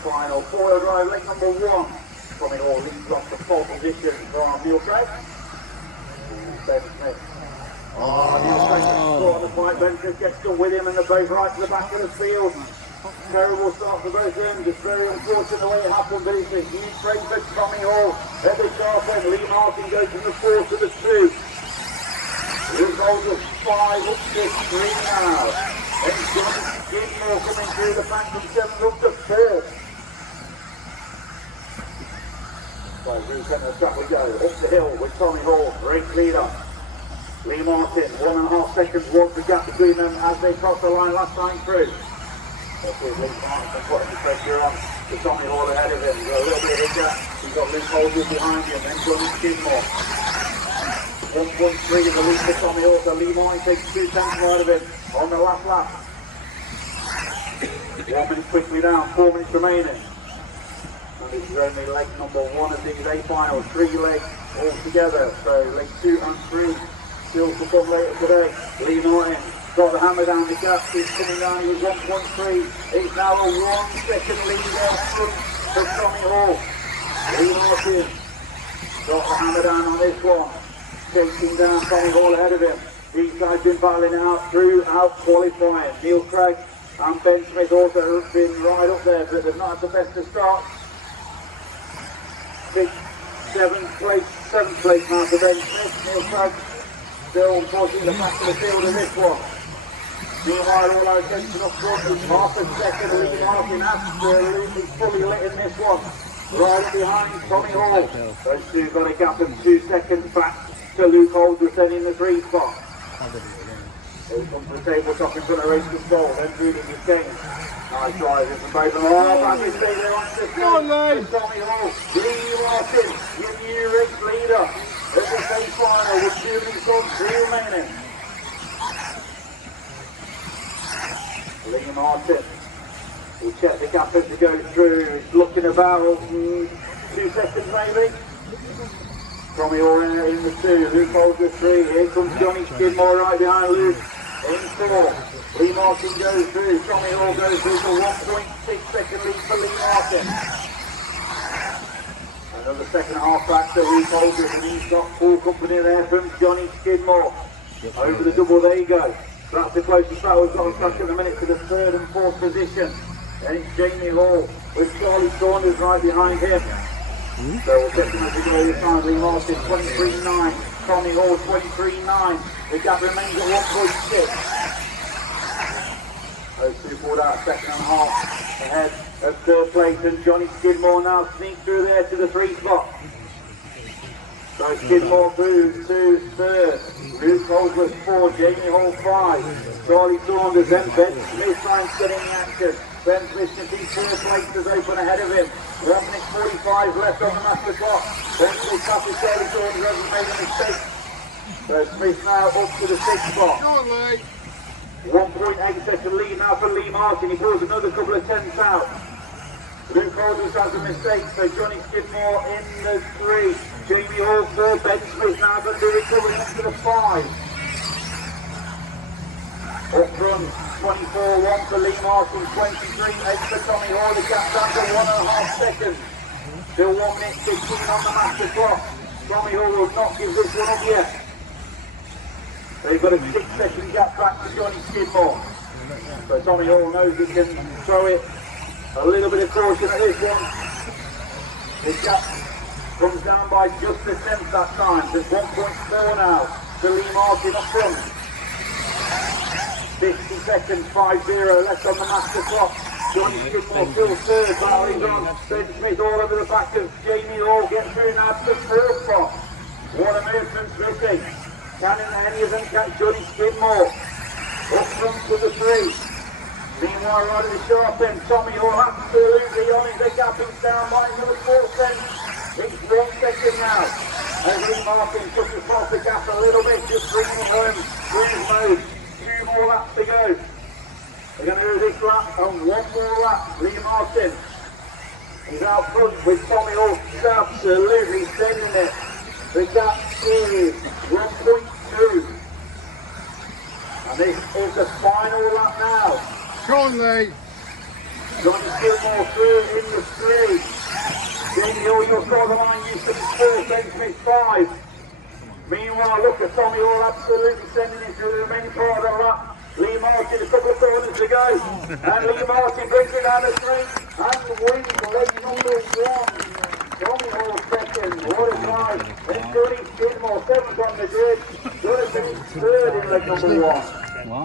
final. Four-wheel drive leg number 1. Tommy Hall leads off the pole position from Neil Cragg. Ben Smith. Neil Cragg gets caught on the bike bench, just gets stuck with him and they're both right to the back of the field. Terrible start for both of them, just very unfortunate the way it happened, but it's a huge break for Tommy Hall. At the sharp end, Lee Martin goes from the 4 to the 2. Luke Holdsworth 5 up to 3 now. Then Jonny Skidmore coming through the back from 7 up to 4. So through the centre of the track we go, up the hill with Tommy Hall, great leader. Lee Martin, 1.5 seconds was the gap between them as they crossed the line last time through. Let's see if Lee Martin putting the pressure on to Tommy Hall ahead of him. He's got a little bit of a gap. He's got Luke Holdsworth behind him, then Jonny Skidmore. 1.3 in the lead for Tommy Hall, so Lee Martin takes 2 tenths wide of him on the last lap. 1 minute quickly down, 4 minutes remaining. And this is only leg number 1 of these A finals, 3 legs all together. So leg 2 and 3 still to come later today. Lee Martin got the hammer down the gap, he's coming down, he was 1.3. It's now a 1 second lead there for Tommy Hall. Lee Martin got the hammer down on this one. Chasing down Tommy Hall ahead of him. These guys been battling out throughout qualifying. Neil Cragg and Ben Smith also have been right up there, but they've not had the best of starts. 7th place now for Ben Smith. Neil Cragg still unfortunately the back of the field in this one. Meanwhile, all our attention up front is half a second. Lee Martin absolutely fully lit in this one. Right behind Tommy Hall. Those two got a gap of 2 seconds back to Luke Holdsworth then in the 3 spot. Here comes the tabletop in front of race control, then reading his game. Nice driving from both of them. Oh, back in stay there on 6 with Tommy Hall. Lee Martin, your new race leader. At the same final with 2 minutes on 3 remaining. Lee Martin. We'll check the gap as we go through. It's looking about 2 seconds maybe. Tommy Hall in the 2, Luke Holdsworth 3. Here comes Jonny Skidmore right behind Luke in 4. Lee Martin goes through. Tommy Hall goes through for 1.6 second lead for Lee Martin. Another second half back to Luke Holdsworth, and he's got full company there from Jonny Skidmore. Over the double, there you go. That's the closest battle we've got on track at the minute to the 3rd and 4th position. And it's Jamie Hall with Charlie Saunders right behind him. So we'll check them as we go this time. Lee Martin 23.9, Tommy Hall 23.9. The gap remains at 1.6. Those two pulled out a second and a half ahead of 3rd place, and Jonny Skidmore now sneaks through there to the 3 spot. So Skidmore through to 3rd, Luke Holdsworth 4, Jamie Hall 5, Charlie Saunders, then Ben Smith trying to get in the action. Ben Smith can see 3rd place is open ahead of him. 1 minute 45 left on the master clock. Ben Smith passes Charlie Saunders, hasn't made a mistake. So Smith now up to the 6th spot. 1.8 second lead now for Lee Martin. He pulls another couple of tenths out. Luke Holdsworth has a mistake, so Jonny Skidmore in the 3. Jamie Hall 4, Ben Smith now going to be recovering up to the 5. Up front, 24.1 for Lee Martin, 23.8 for Tommy Hall. The gap down to 1.5 seconds. Still 1 minute 15 on the master clock. Tommy Hall will not give this one up yet. They've got a 6 second gap back to Jonny Skidmore. So Tommy Hall knows he can throw it. A little bit of caution at this one. The gap comes down by just a tenth that time. There's 1.4 now to Lee Martin up front. 50 seconds, 5-0 left on the master clock. Jonny Skidmore still 3rd, battling on. Ben Smith all over the back of Jamie Hall. Gets through now to the 4th spot. What a move from Smithy. Can any of them catch Jonny Skidmore? Up front to the 3. Meanwhile, right at the sharp end, Tommy Hall absolutely on it. The gap is down by another 4 seconds. It's 1 second now. And Lee Martin pushes off the gap a little bit, just bringing home cruise mode. 2 more laps to go. They're going to do this lap and 1 more lap. Lee Martin is out front with Tommy Hall absolutely sending it. The gap is 1.2. And this is the final lap now. Come on, Lee. Jonny Skidmore through in the 3. Jamie Hall, you'll draw the line, you finish 4, Ben Smith 5. Meanwhile, look at Tommy Hall absolutely sending it through the remaining part of the lap. Lee Martin, a couple of corners to go. And Lee Martin brings it down the straight and wins leg number 1. Tommy Hall second, what a time. Then Jonny Skidmore, 7th on the grid. Jonny finished 3rd in leg number 1.